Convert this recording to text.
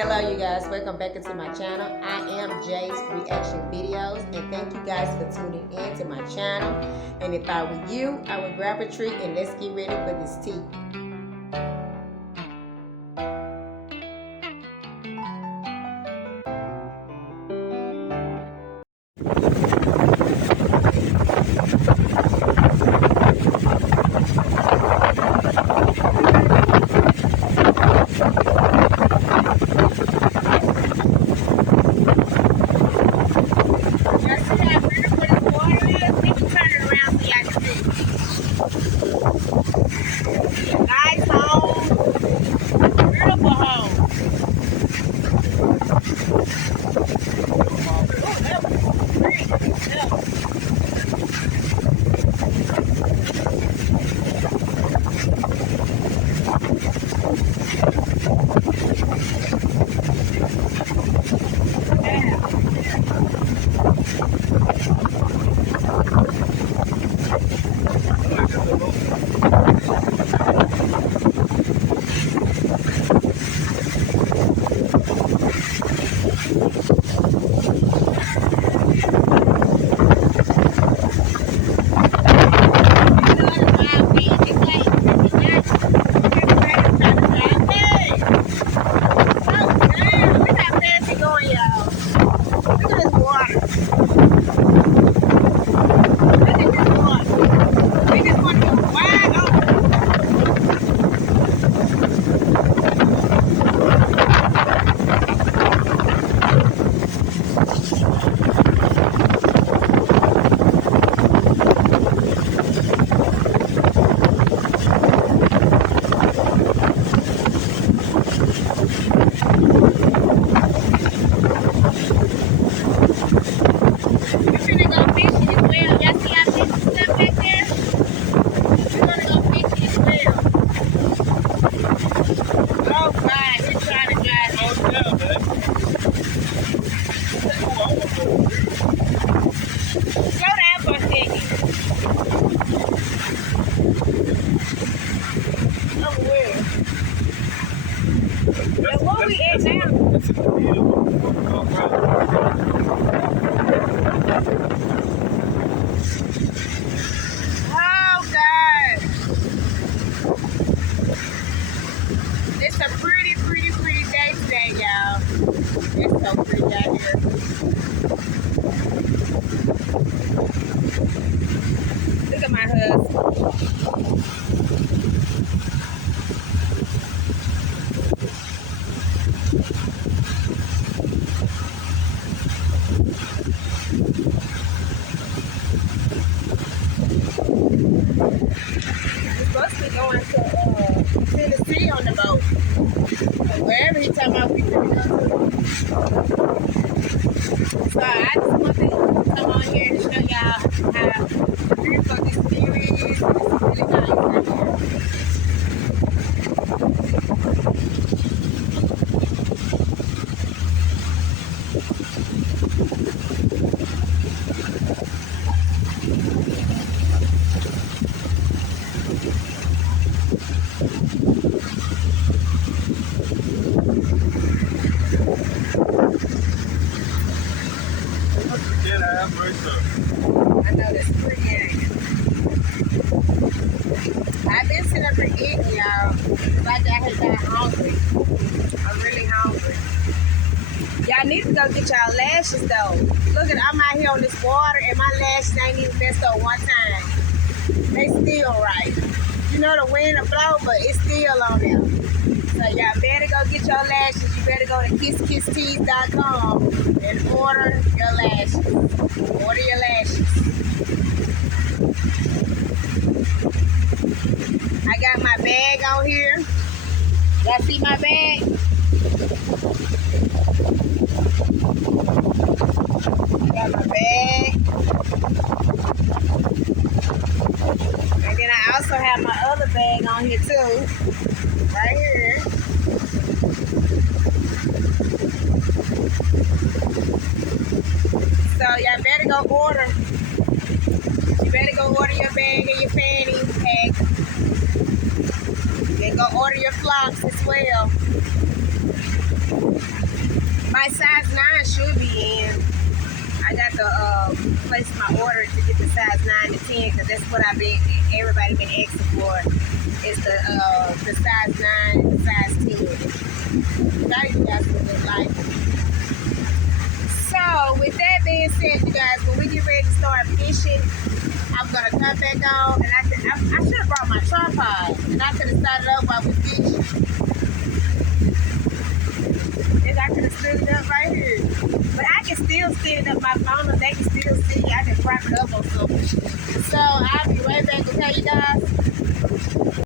Hello, you guys. Welcome back into my channel. I am Jay's Reaction Videos, and thank you guys for tuning in to my channel. And if I were you, I would grab a treat and let's get ready for this tea. It's a pretty day today, y'all. It's so pretty out here. Look at my husband. We're supposed to be going to Tennessee on the boat. Wherever he talking about we can go to. So I just want to come on here to show y'all how beautiful this view is. It's really nice out here. I know that's pretty area. I've been sitting up here eating, y'all, because I got hungry. I'm really hungry. Y'all need to go get y'all lashes, though. Look at, I'm out here on this water, and my lashes ain't even messed up one time. They still right. You know the wind will blow, but it's still on there. So y'all better go get your lashes. You better go to kisskisstees.com and order your lashes. Order your lashes. I got my bag on here. Y'all see my bag? I got my bag. And then I also have my other bag on here too. Right here. So y'all better go order. You better go order your bag and your fanny pack. And go order your floss as well. My size 9 should be in. I got to place my order to get the size 9 to 10 because that's what everybody been asking for. It's the size 9 and the size 10. Try you guys what they like. So with that being said, you guys, when we get ready to start fishing, I'm gonna come back on, and I should have brought my tripod, and I could have started up while we fishing. And I could have stood it up right here. But I can still stand up my phone, and they can still see. I can prop it up on something. So I'll be right back, okay, you guys?